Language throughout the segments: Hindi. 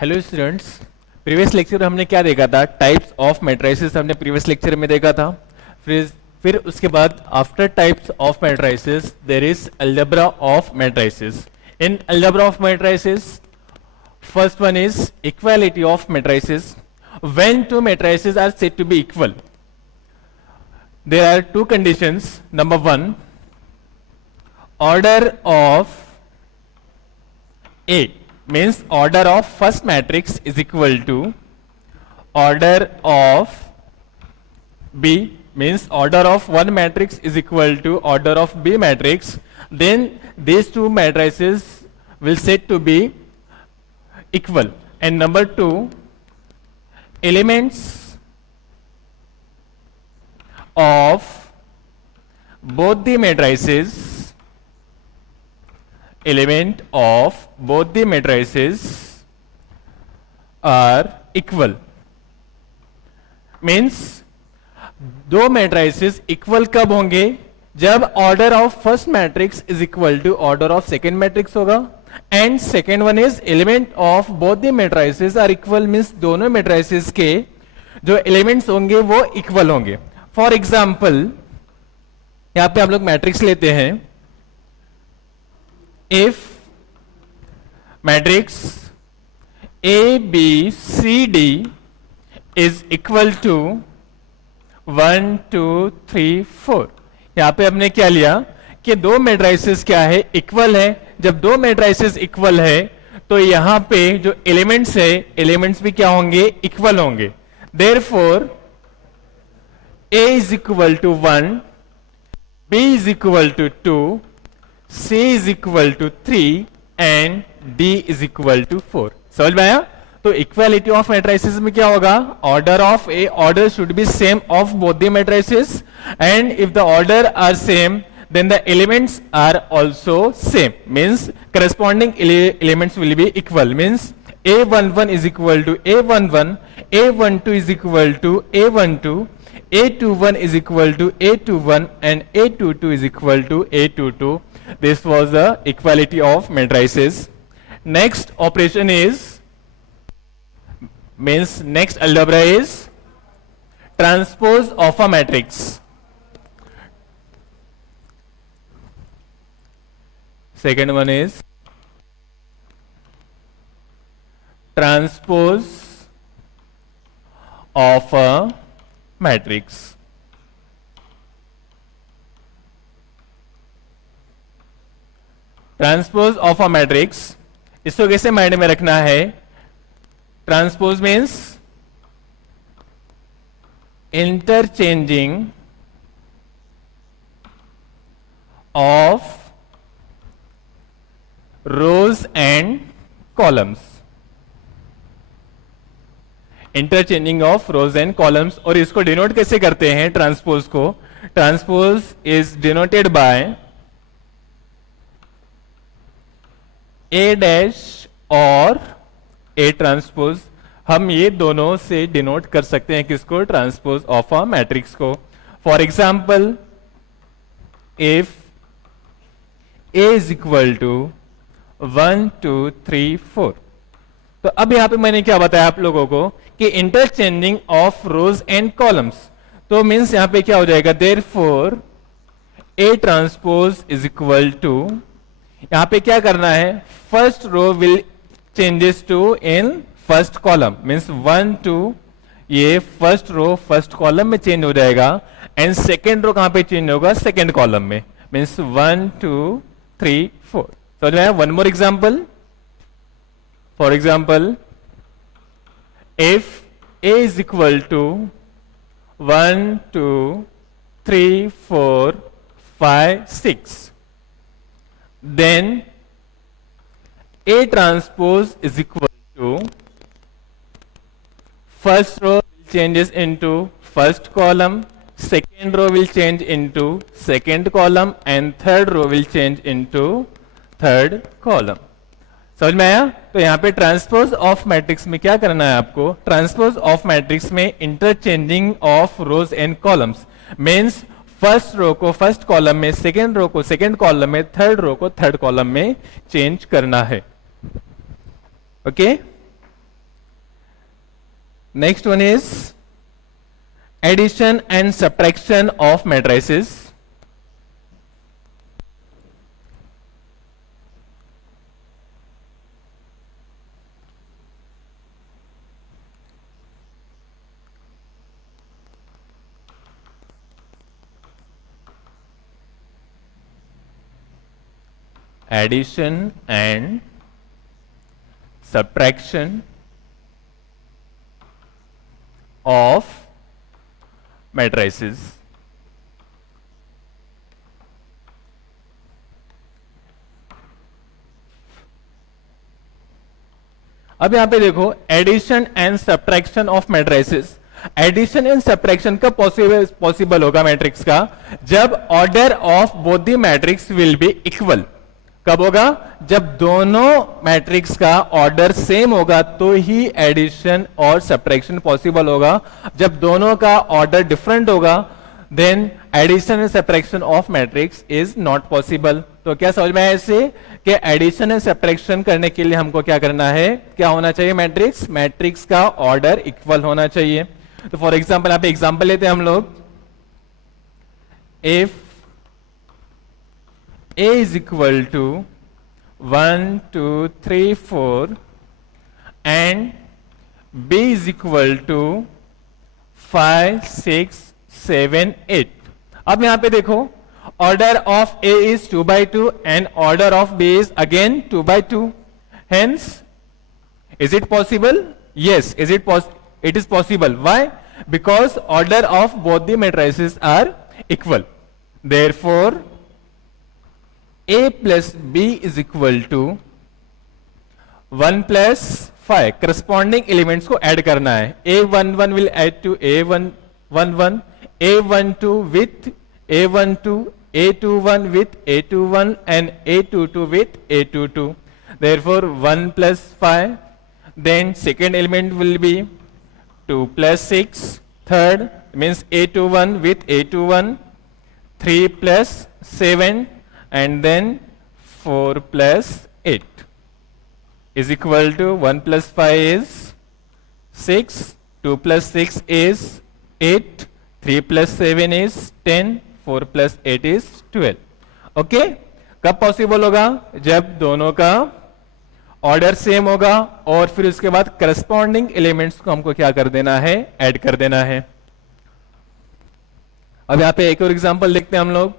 हेलो स्टूडेंट्स, प्रीवियस लेक्चर में हमने क्या देखा था? टाइप्स ऑफ मैट्रिसेस हमने प्रीवियस लेक्चर में देखा था। फिर उसके बाद after types of matrices there is algebra of matrices. In algebra of matrices first one is equality of matrices. When two matrices are said to be equal, there are two conditions. Number one, order of A means order of first matrix is equal to order of B means order of one matrix is equal to order of B matrix. Then these two matrices will said to be equal. And number two, elements of both the matrices, element of both the matrices are equal. Means दो matrices equal कब होंगे? जब order of first matrix is equal to order of second matrix होगा, and second one is element of both the matrices are equal means दोनों matrices के जो elements होंगे वो equal होंगे। फॉर एग्जाम्पल यहां पे हम लोग मैट्रिक्स लेते हैं। If matrix A B C D is equal to 1 2 3 4, यहां पे हमने क्या लिया कि दो मैट्रिसेस क्या है? इक्वल है। जब दो मैट्रिसेस इक्वल है तो यहां पे जो एलिमेंट्स है एलिमेंट्स भी क्या होंगे? इक्वल होंगे। Therefore A is equal to 1, B is equal to 2, C is equal to 3 and D is equal to 4। समझ में आया? तो इक्वालिटी ऑफ मैट्रिसेस में क्या होगा? Order of a order should be same of both the matrices, and if the order are same then the elements are also same means corresponding elements will be equal means A11 is equal to A11, A12 is equal to A12, A21 is equal to A21 and A22 is equal to A22. This was the equality of matrices. Next operation is means next algebra is transpose of a matrix. Second one is transpose of a matrix. Transpose of a matrix, इसको कैसे माइंड में रखना है? Transpose means interchanging of rows and columns. Interchanging of rows and columns. और इसको डिनोट कैसे करते हैं ट्रांसपोज को? Transpose is denoted by A dash और ए ट्रांसपोज। हम ये दोनों से डिनोट कर सकते हैं किसको? ट्रांसपोज ऑफ अ मैट्रिक्स को। For example if A is equal to 1 2 3 4, तो अब यहां पे मैंने क्या बताया आप लोगों को कि interchanging of rows and columns, तो मींस यहां पे क्या हो जाएगा? Therefore A transpose is equal to, यहां पे क्या करना है? First row will changes to in first column means 1 2, ये फर्स्ट रो फर्स्ट कॉलम में चेंज हो जाएगा, एंड सेकेंड रो कहां पे चेंज होगा? सेकेंड कॉलम में मींस 1 2 3 4। समझ में आया? One more example. For example, if A is equal to 1 2 3 4 5 6, then A transpose is equal to first row will changes into first column, second row will change into second column, and third row will change into third column। समझ में आया? तो यहां पे ट्रांसपोज ऑफ मैट्रिक्स में क्या करना है आपको? ट्रांसपोज ऑफ मैट्रिक्स में interchanging of rows and columns means first row को फर्स्ट कॉलम में, सेकेंड रो को सेकेंड कॉलम में, थर्ड रो को थर्ड कॉलम में चेंज करना है। Okay, Next one is addition and subtraction of matrices. Addition and subtraction of matrices. अब यहां पे देखो addition and subtraction of matrices. Addition and subtraction कब पॉसिबल होगा मैट्रिक्स का? जब order of both the matrix will be equal. कब होगा? जब दोनों मैट्रिक्स का ऑर्डर सेम होगा तो ही एडिशन और सब्ट्रैक्शन पॉसिबल होगा. जब दोनों का ऑर्डर डिफरेंट होगा then addition and subtraction of matrix is not possible. तो क्या समझ में आया इससे कि एडिशन एंड सब्ट्रैक्शन करने के लिए हमको क्या करना है, क्या होना चाहिए? मैट्रिक्स का ऑर्डर इक्वल होना चाहिए. तो फॉर एग्जाम्पल यहां पे एग्जाम्पल लेते हैं हम लोग. If A is equal to 1, 2, 3, 4 and B is equal to 5, 6, 7, 8. अब यहां पे देखो order of A is 2 by 2 and order of B is again 2 by 2. Hence, is it possible? Yes, it is possible. Why? Because order of both the matrices are equal. Therefore, A plus B is equal to 1 plus 5. Corresponding elements को add करना है. A11 will add to A11, A12 with A12, A21 with A21 and A22 with A22. Therefore 1 plus 5. Then second element will be 2 plus 6. Third means A21 with A21. 3 plus 7. And then 4 plus 8 is equal to 1 plus 5 is 6, 2 plus 6 is 8, 3 plus 7 is 10, 4 plus 8 is 12. Okay, कब पॉसिबल होगा? जब दोनों का ऑर्डर सेम होगा और फिर उसके बाद करस्पॉन्डिंग एलिमेंट्स को हमको क्या कर देना है? ऐड कर देना है. अब यहां पे एक और एग्जांपल देखते हैं हम लोग.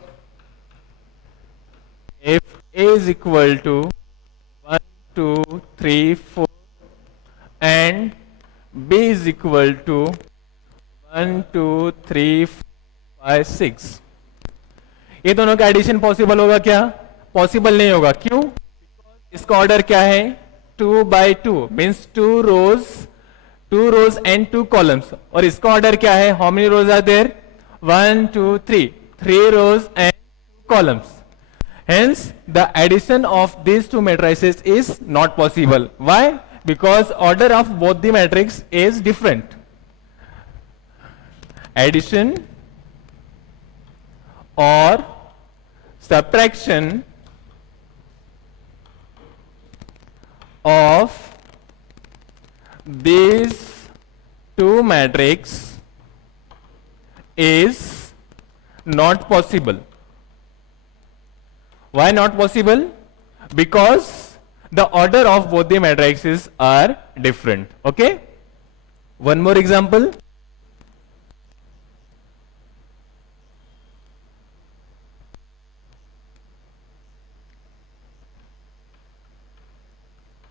If A is equal to 1, 2, 3, 4 and B is equal to 1, 2, 3, 4, 5, 6. ये दोनों का एडिशन पॉसिबल होगा क्या? पॉसिबल नहीं होगा. क्यों? इसका ऑर्डर क्या है? 2 by 2 means 2 rows and 2 columns. और इसका ऑर्डर क्या है? How many rows are there? 1, 2, 3 rows and 2 columns. Hence, the addition of these two matrices is not possible. Why? Because order of both the matrix is different. Addition or subtraction of these two matrix is not possible. Why not possible? Because the order of both the matrices are different. Okay? One more example.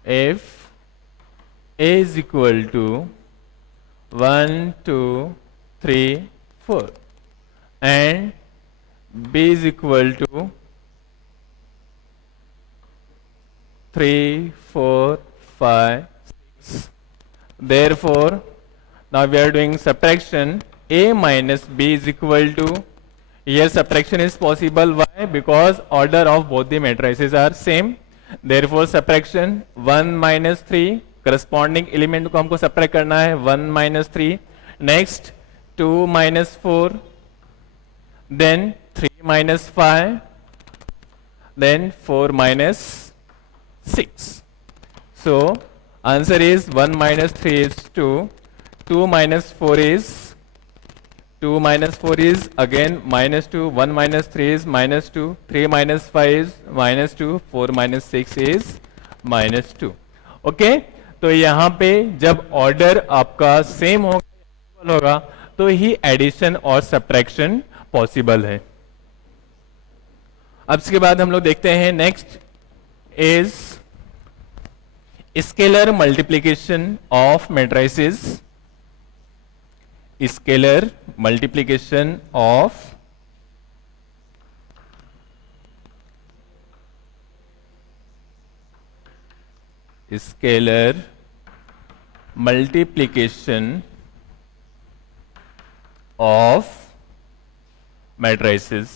If A is equal to 1, 2, 3, 4 and B is equal to 3, 4, 5, 6. Therefore, now we are doing subtraction. A minus B is equal to, here subtraction is possible. Why? Because order of both the matrices are same. Therefore, subtraction 1 minus 3, corresponding element को हमको subtract करना है. 1 minus 3. Next 2 minus 4. Then 3 minus 5. Then 4 minus 6. So answer is 1 minus 3 is 2, 2 minus 4 is 2 minus 4 is again minus 2, 1 minus 3 is minus 2, 3 minus 5 is minus 2, 4 minus 6 is minus 2. Okay, तो यहाँ पे जब ऑर्डर आपका सेम होगा तो ही एडिशन और सब्ट्रैक्शन पॉसिबल है. अब इसके बाद हम लोग देखते हैं next is scalar multiplication of matrices. Scalar multiplication of scalar multiplication of matrices.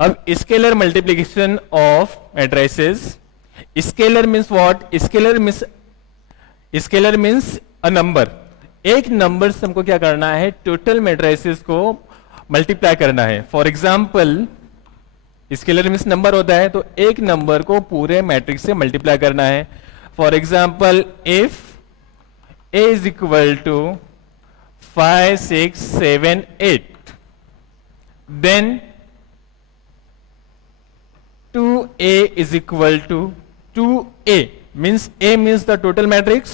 अब scalar multiplication of matrices, scalar means what? Scalar means a number. एक नंबर से हमको क्या करना है? टोटल मैट्रिसेस को मल्टीप्लाई करना है. For example scalar means number होता है, तो एक नंबर को पूरे मैट्रिक्स से मल्टीप्लाई करना है. For example if a is equal to 5 6 7 8 then 2a is equal to 2a means a means the total matrix.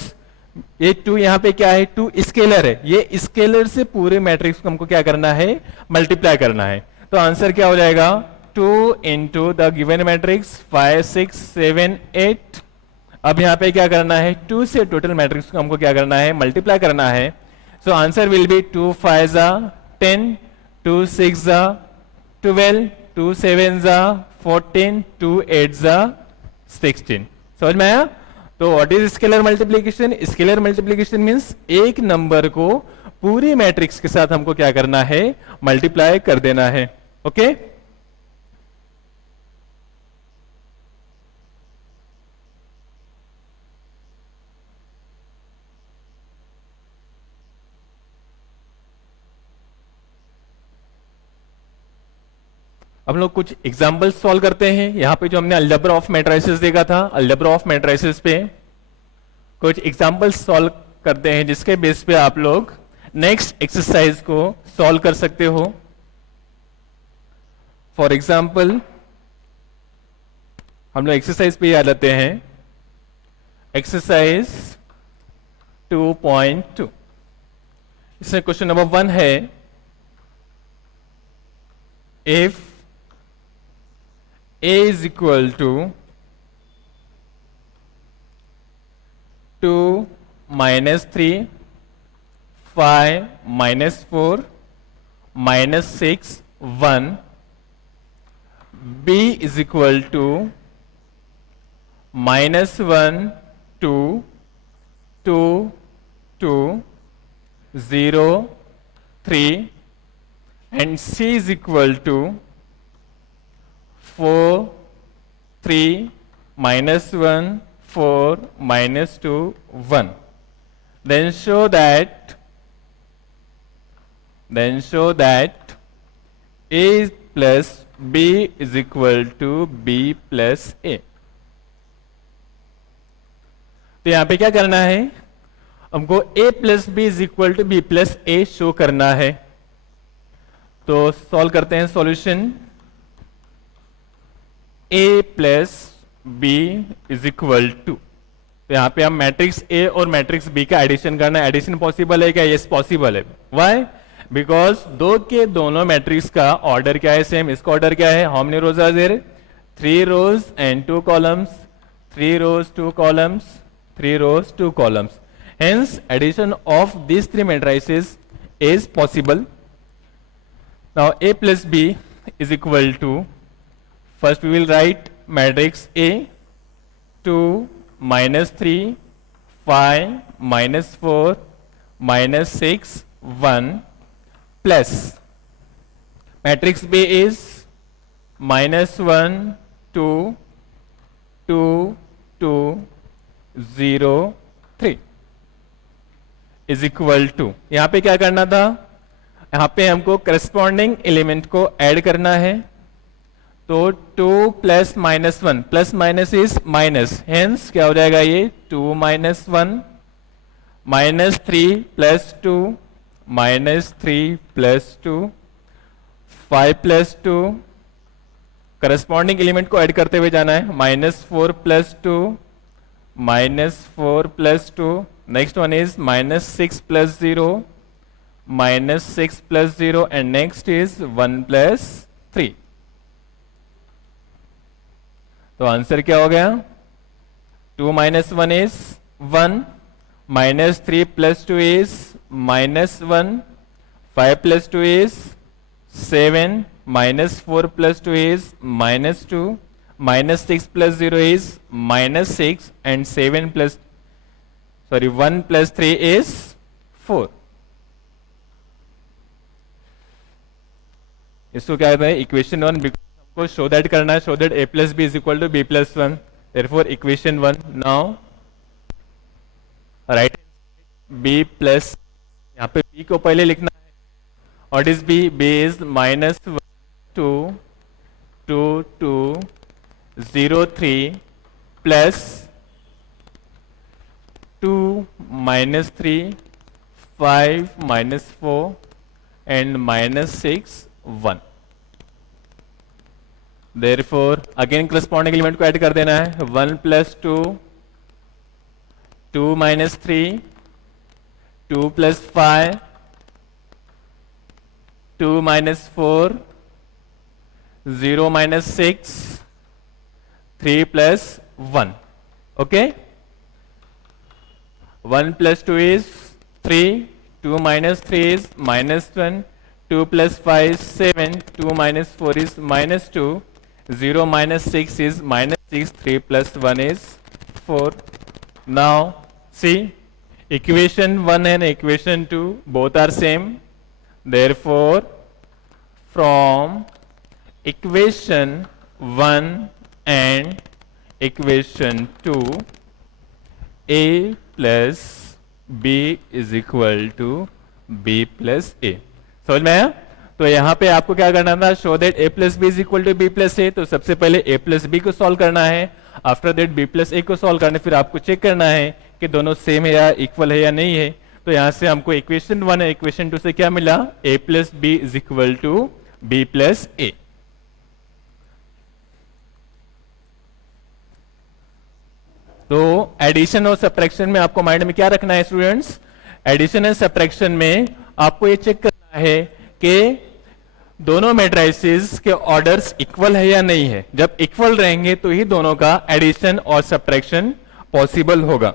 ये 2 यहां पे क्या है? 2 स्केलर है. ये स्केलर से पूरे मैट्रिक्स को हमको क्या करना है? मल्टीप्लाई करना है. तो आंसर क्या हो जाएगा? 2 into the given matrix 5 6 7 8. अब यहां पे क्या करना है? 2 से टोटल मैट्रिक्स को हमको क्या करना है? मल्टीप्लाई करना है. सो आंसर विल बी 2 5 जा 10, 2 6 जा 12, 2 7 जा 14, 2 8 जा 16. समझ में आया? तो what is scalar multiplication? Scalar multiplication means एक नंबर को पूरी मैट्रिक्स के साथ हमको क्या करना है? मल्टीप्लाई कर देना है. ओके अब लोग कुछ एग्जाम्पल सॉल्व करते हैं. यहां पे जो हमने अलजेब्रा ऑफ मैट्रिसेस देखा था, अलजेब्रा ऑफ मैट्रिसेस पे कुछ एग्जाम्पल सॉल्व करते हैं जिसके बेस पे आप लोग नेक्स्ट एक्सरसाइज को सॉल्व कर सकते हो. फॉर एग्जाम्पल हम लोग एक्सरसाइज पे आ जाते हैं. एक्सरसाइज 2.2. इसमें क्वेश्चन नंबर 1 है if a is equal to 2 minus 3 5 minus 4 minus 6 1, b is equal to minus 1 2 2 2 0 3 and c is equal to 4 3 minus 1 4 minus 2 1. Then show that a plus b is equal to b plus a. तो यहां पे क्या करना है? हमको a plus b is equal to b plus a show करना है. तो सॉल्व करते हैं. Solution a plus b is equal to, तो यहां पे हम मैट्रिक्स a और मैट्रिक्स b का एडिशन करना है. एडिशन पॉसिबल है क्या? यस पॉसिबल है. व्हाई? बिकॉज दो के दोनों मैट्रिक्स का ऑर्डर क्या है? सेम. इसका ऑर्डर क्या है? How many rows are there? 3 rows and 2 columns. 3 rows 2 columns, 3 rows 2 columns. Hence addition of this 3 matrices is possible. Now a plus b is equal to, first we will write matrix A 2 minus 3 5 minus 4 minus 6 1 plus matrix B is minus 1 2 2 2 0 3 is equal to. यहां पे क्या करना था? यहां पे हमको करस्पॉन्डिंग एलिमेंट को ऐड करना है. तो 2 plus minus 1, plus minus is minus, hence क्या हो जाएगा ये 2 minus 1, minus 3 plus 2, minus 3 plus 2, 5 plus 2, corresponding element को ऐड करते हुए जाना है, minus 4 plus 2, minus 4 plus 2, next one is minus 6 plus 0, minus 6 plus 0, and next is 1 plus 3। तो आंसर क्या हो गया, 2 minus 1 is 1, minus 3 plus 2 is minus 1, 5 plus 2 is 7, minus 4 plus 2 is minus 2, minus 6 plus 0 is minus 6, and 7 plus 1 plus 3 is 4। इसको क्या कहते हैं, इक्वेशन 1, को शो दैट करना है, show that a plus B is equal to B plus 1, therefore equation 1, now write b plus, यहाँ पे b को पहले लिखना है, what is b, b is minus 1 2 2 2 0 3 plus 2 minus 3 5 minus 4 and minus 6 1। Therefore, again corresponding element को ऐड कर देना है, 1 plus 2, 2 minus 3, 2 plus 5, 2 minus 4, 0 minus 6, 3 plus 1, okay. 1 plus 2 is 3, 2 minus 3 is minus 1, 2 plus 5 is 7, 2 minus 4 is minus 2, 0 minus 6 is minus 6, 3 plus 1 is 4. Now, see, equation 1 and equation 2 both are same. Therefore, from equation 1 and equation 2, a plus b is equal to b plus a. समझ में आया? तो यहां पे आपको क्या करना था, show that a plus B is equal to B plus A. तो सबसे पहले a प्लस बी को सॉल्व करना है, after that b plus A को सॉल्व करना है, फिर आपको चेक करना है कि दोनों सेम है या इक्वल है या नहीं है। तो यहां से हमको इक्वेशन 1 और इक्वेशन 2 से क्या मिला, a plus B is equal to B plus A. तो एडिशन और सब्ट्रैक्शन में आपको माइंड में क्या रखना है स्टूडेंट्स, एडिशन एंड सब्ट्रैक्शन में आपको ये चेक करना है कि दोनों मैट्रिसेस के ऑर्डर्स इक्वल है या नहीं है। जब इक्वल रहेंगे तो ही दोनों का एडिशन और सब्ट्रैक्शन पॉसिबल होगा।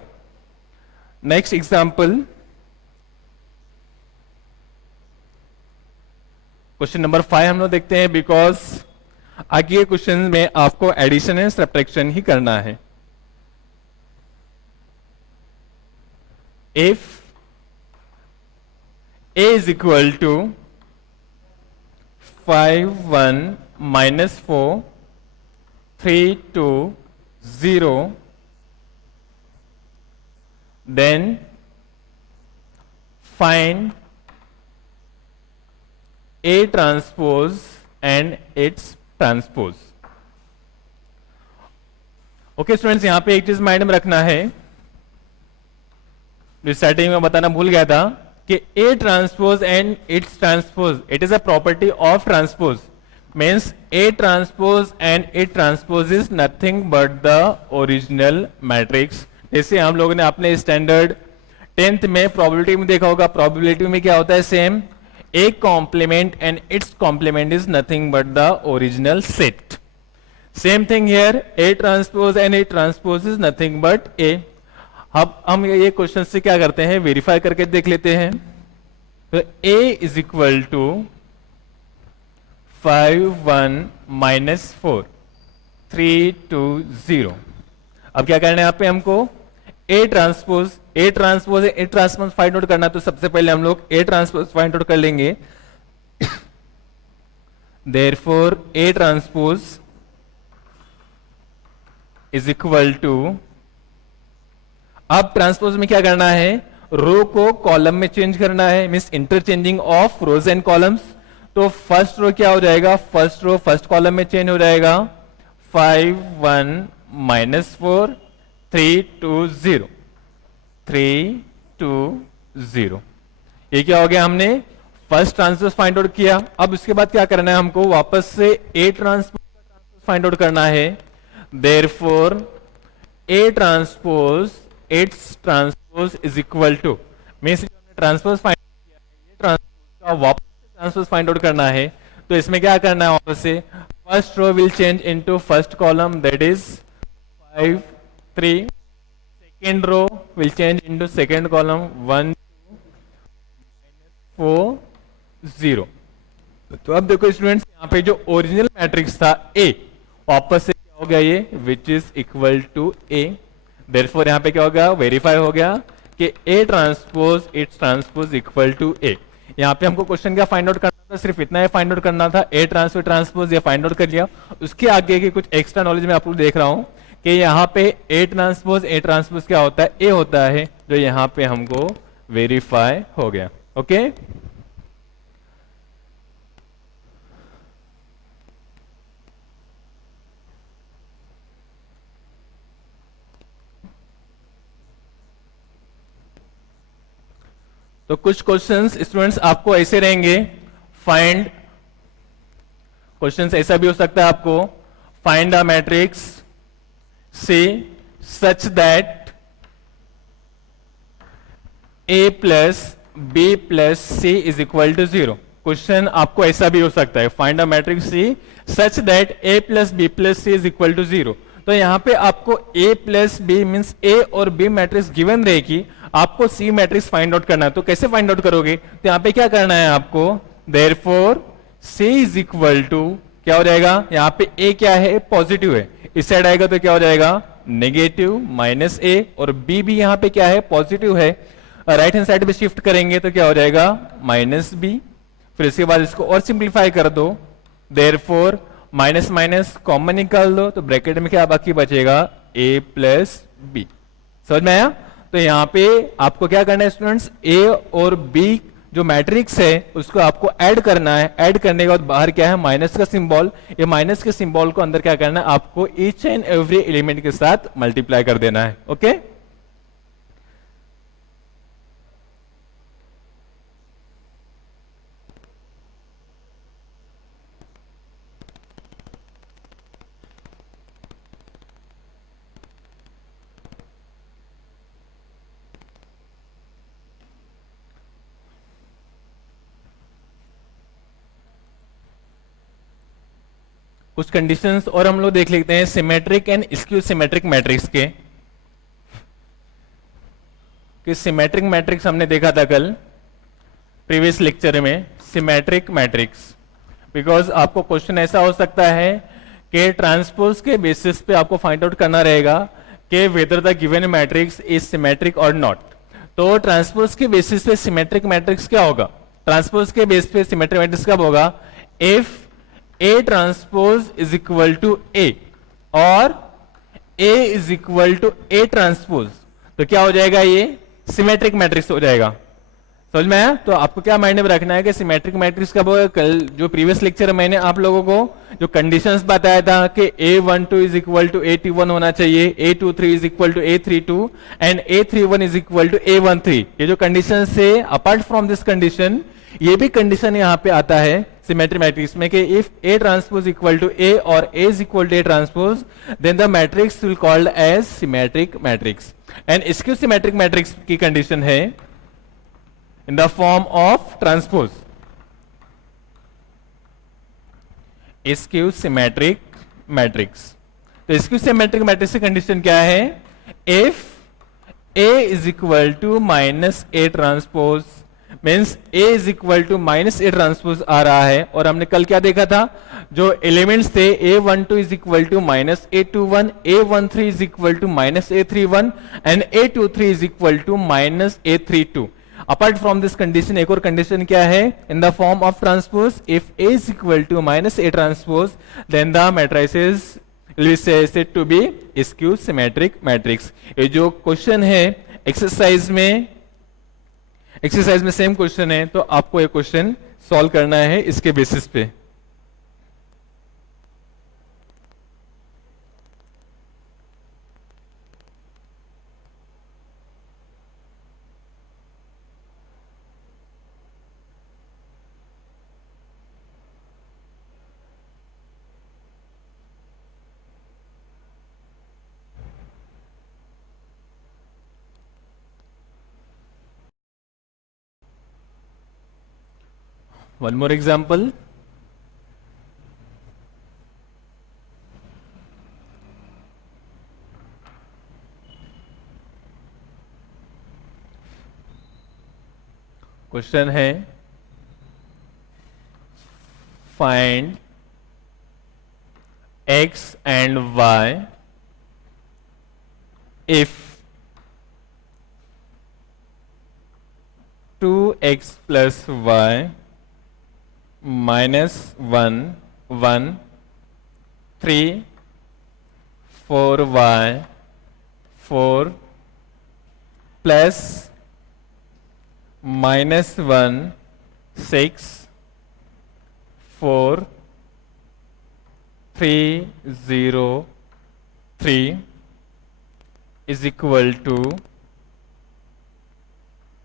नेक्स्ट एग्जांपल, क्वेश्चन नंबर 5 हम लोग देखते हैं, बिकॉज आगे क्वेश्चन में आपको एडिशन एंड सब्ट्रैक्शन ही करना है। If a is equal to 5 1 minus 4 3 2 0, then find a transpose and its transpose। Okay students, यहां पे एक चीज माइंड में रखना है, जो स्टार्टिंग में बताना भूल गया था कि A transpose and its transpose, it is a property of transpose, means A transpose and it transpose is nothing but the original matrix। जैसे हम लोगों ने अपने स्टैंडर्ड 10th में प्रोबेबिलिटी में देखा होगा, प्रोबेबिलिटी में क्या होता है, same A complement and its complement is nothing but the original set। Same thing here, A transpose and it transpose is nothing but A। अब हम ये क्वेश्चन से क्या करते हैं, वेरीफाई करके देख लेते हैं। तो a is equal to 5 1 minus 4 3 2 0। अब क्या करना है यहाँ पे हमको, a ट्रांसपोज फाइंड आउट करना। तो सबसे पहले हम लोग a ट्रांसपोज फाइंड आउट कर लेंगे। Therefore a transpose is equal to, अब ट्रांसपोज में क्या करना है, रो को कॉलम में चेंज करना है, means interchanging of rows and columns. तो फर्स्ट रो क्या हो जाएगा, फर्स्ट रो फर्स्ट कॉलम में चेंज हो जाएगा, 5 1 -4 3 2 0 3 2 0। ये क्या हो गया, हमने फर्स्ट ट्रांसपोज फाइंड आउट किया। अब उसके बाद क्या करना है, हमको वापस से ए ट्रांसपोज फाइंड आउट करना है। Therefore A transpose its transpose is equal to, means transpose find किया है, ये ट्रांसपोज का वापस से ट्रांसपोज फाइंड आउट करना है। तो इसमें क्या करना है, वापस से first row will change into first column, that is 5 3। Second row will change into second column, 1 4 0। तो अब देखो स्टूडेंट्स, यहाँ पे जो ओरिजिनल मैट्रिक्स था ए, वापस से क्या हो गया ये, which is equal to A. Therefore यहाँ पे क्या हो गया, वेरीफाई हो गया कि A transpose its transpose equal to A. यहाँ पे हमको क्वेश्चन क्या फाइंड आउट करना था, सिर्फ इतना ही फाइंड आउट करना था, ए ट्रांसपोज ट्रांसपोज, ये फाइंड आउट कर लिया। उसके आगे की कुछ एक्स्ट्रा नॉलेज मैं आपको देख रहा हूँ कि यहाँ पे ए ट्रांसपोज क्या होता है, ए होता है, जो यहाँ पे हमको वेरीफाई हो गया। ओके तो कुछ क्वेश्चंस स्टूडेंट्स आपको ऐसे रहेंगे, फाइंड, क्वेश्चंस ऐसा भी हो सकता है आपको, find a matrix C such that A plus B plus C is equal to 0। Question आपको ऐसा भी हो सकता है, find a matrix C such that A plus B plus C is equal to 0। तो यहां पे आपको A plus B means A और बी मैट्रिक्स गिवन रहेगी, आपको सी मैट्रिक्स फाइंड आउट करना है। तो कैसे फाइंड आउट करोगे, तो यहां पे क्या करना है आपको, therefore C is equal to क्या हो जाएगा, यहां पे ए क्या है, पॉजिटिव है, इस साइड आएगा तो क्या हो जाएगा, नेगेटिव माइनस ए, और बी भी यहां पे क्या है, पॉजिटिव है, राइट हैंड साइड पे शिफ्ट करेंगे तो क्या हो जाएगा, माइनस बी। फिर इसके बाद इसको और सिंप्लीफाई कर दो, देयरफॉर माइनस माइनस कॉमन निकाल दो, तो ब्रैकेट में क्या बाकी बचेगा, ए प्लस बी। समझ में आया। तो यहां पे आपको क्या करना है स्टूडेंट्स, ए और बी जो मैट्रिक्स है उसको आपको ऐड करना है। ऐड करने के बाद बाहर क्या है, माइनस का सिंबल, ये माइनस के सिंबल को अंदर क्या करना है, आपको ईच एंड एवरी एलिमेंट के साथ मल्टीप्लाई कर देना है। ओके कुछ कंडीशंस और हम लोग देख लेते हैं symmetric and skew symmetric matrix के। कि सिमेट्रिक मैट्रिक्स हमने देखा था कल प्रीवियस लेक्चर में, सिमेट्रिक मैट्रिक्स, बिकॉज आपको क्वेश्चन ऐसा हो सकता है कि ट्रांसपोज के बेसिस पे आपको फाइंड आउट करना रहेगा कि whether the given matrix is symmetric और नॉट। तो ट्रांसपोज के बेसिस पे सिमेट्रिक मैट्रिक्स क्या होगा, ट्रांसपोज के बेस पे सिमेट्रिक मैट्रिक्स कब होगा, if A transpose is equal to A और A is equal to A transpose, तो क्या हो जाएगा, ये सिमेट्रिक मैट्रिक्स हो जाएगा। समझ में आया। तो आपको क्या माइंड में रखना है कि सिमेट्रिक मैट्रिक्स कब होगा, कल जो प्रीवियस लेक्चर मैंने आप लोगों को जो कंडीशंस बताया था कि A12 is equal to A21 होना चाहिए, A23 is equal to A32 and A31 is equal to A13, ये जो कंडीशन से अपार्ट फ्रॉम दिस कंडीशन ये भी कंडीशन यहां पे आता है सिमेट्रिक मैट्रिक्स में कि if A transpose equal to A और A is equal to A transpose then the matrix will called as symmetric matrix. And skew symmetric matrix की कंडीशन है in the form of transpose, skew symmetric matrix। तो skew symmetric matrix की कंडीशन क्या है, if A is equal to minus A transpose means A is equal to minus A transpose आ रहा है, और हमने कल क्या देखा था, जो एलिमेंट्स थे A12 is equal to minus A21, A13 is equal to minus A31 and A23 is equal to minus A32। Apart from this condition एक और कंडीशन क्या है, in the form of transpose, if A is equal to minus A transpose then the matrices will be said to be skew symmetric matrix। ये जो क्वेश्चन है एक्सरसाइज में एक्सरसाइज में सेम क्वेश्चन है, तो आपको ये क्वेश्चन सॉल्व करना है इसके बेसिस पे। One more example. क्वेश्चन है find x and y if 2x plus y minus 1 1 3 4y 4 plus minus 1 6 4 3 0 3 is equal to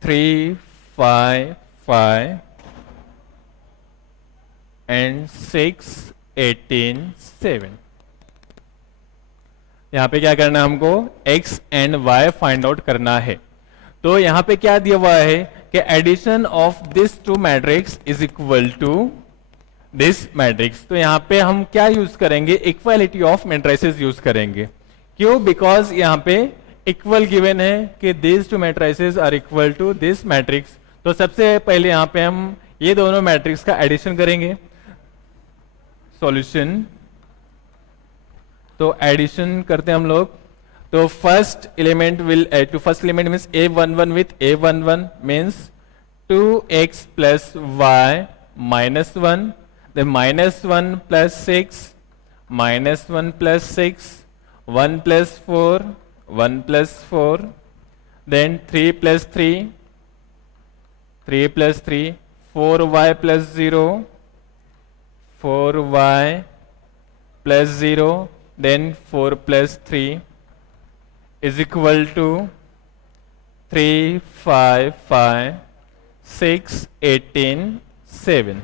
3 5 5 and 6 18 7। यहां पे क्या करना है हमको x and y find out करना है। तो यहां पे क्या दिया हुआ है कि addition of this two matrix is equal to this matrix. तो यहां पे हम क्या यूज करेंगे, इक्वालिटी ऑफ मैट्रिसेस यूज करेंगे। क्यों? बिकॉज यहां पे इक्वल गिवन है कि this two matrices are equal to this matrix. तो सबसे पहले यहां पे हम ये दोनों मैट्रिक्स का एडिशन करेंगे। सॉल्यूशन, तो एडिशन करते हैं हम लोग। तो first element will add to first element means a11 with a11 means 2x plus y minus 1, then minus 1 plus 6, minus 1 plus 6, 1 plus 4, 1 plus 4, then 3 plus 3, 3 plus 3, 4y plus 0, 4y plus 0, then 4 plus 3 is equal to 3 5 5 6 18 7।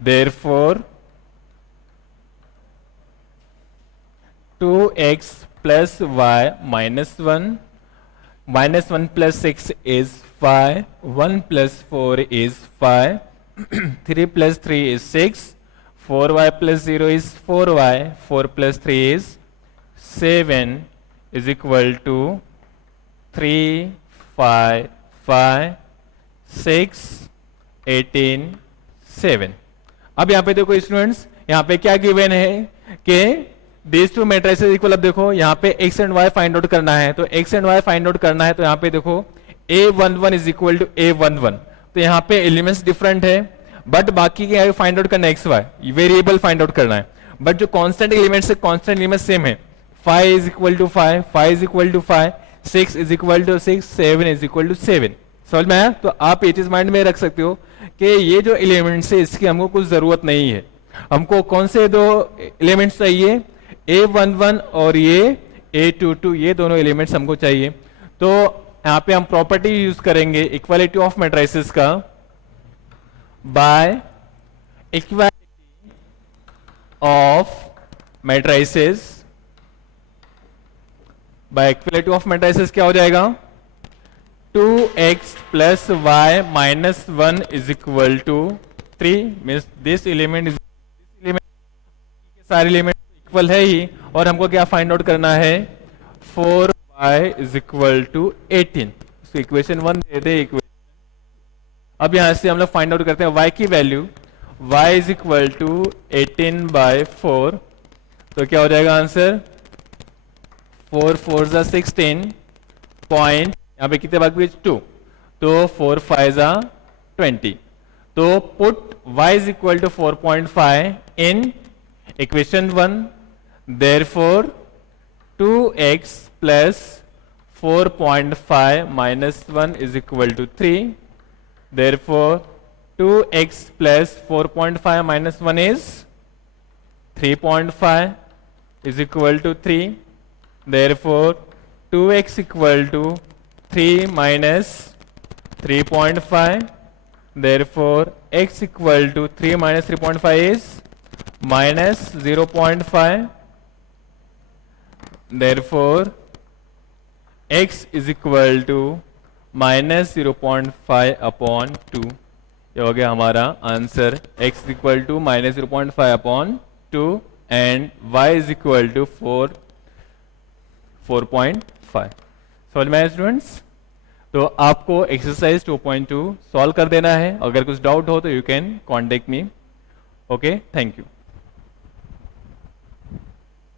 Therefore 2x plus y minus 1 plus 6 is 5, 1 plus 4 is 5, 3 plus 3 is 6, 4y plus 0 is 4y, 4 plus 3 is 7 is equal to 3 5 5 6 18 7। अब यहां पे देखो स्टूडेंट्स, यहां पे क्या गिवन है कि these two matrices इक्वल। अब देखो यहां पे x and y find out करना है, तो x and y find out करना है। तो यहां पे देखो a11 is equal to a11। तो यहां पे एलिमेंट्स डिफरेंट है, बट बाकी के फाइंड आउट करना है x y, variable find out करना है। बट जो कांस्टेंट एलिमेंट्स है, कांस्टेंट एलिमेंट सेम है। 5 is equal to 5, 5 is equal to 5, 6 is equal to 6, 7 is equal to 7। समझ में आया? तो आप ये चीज माइंड में रख सकते हो कि ये जो एलिमेंट्स है इसकी हमको कुछ जरूरत नहीं है। हमको कौन से दो एलिमेंट्स चाहिए, a11 और ये a22, ये दोनों एलिमेंट्स हमको चाहिए। तो यहां पे हम प्रॉपर्टी यूज करेंगे इक्वालिटी ऑफ मैट्रिसेस का, by equality of matrices. By equality of matrices क्या हो जाएगा, 2x plus y minus 1 is equal to 3 means this element is सारे एलिमेंट इक्वल है ही, और हमको क्या फाइंड आउट करना है, 4y is equal to 18। तो इक्वेशन 1 दे दे इक्वेशन। अब यहां से हम लोग फाइंड आउट करते हैं y की value, y is equal to 18/4। तो क्या हो जाएगा आंसर, 4 4 जा 16 पॉइंट, यहाँ पे कितने भाग 2, तो 4 5 जा 20। तो put y is equal to 4.5 in equation 1, therefore 2x plus 4.5 minus 1 is equal to 3. Therefore, 2x plus 4.5 minus 1 is 3.5 is equal to 3. Therefore, 2x equal to 3 minus 3.5. Therefore, x equal to 3 minus 3.5 is minus 0.5. Therefore, x is equal to minus 0.5 upon 2. ये हो गया हमारा answer. x is equal to minus 0.5 upon 2 and y is equal to 4.5. समझ में आया स्टूडेंट्स? तो आपको एक्सरसाइज 2.2 सॉल्व कर देना है. अगर कुछ डाउट हो तो you can contact me. Okay, thank you.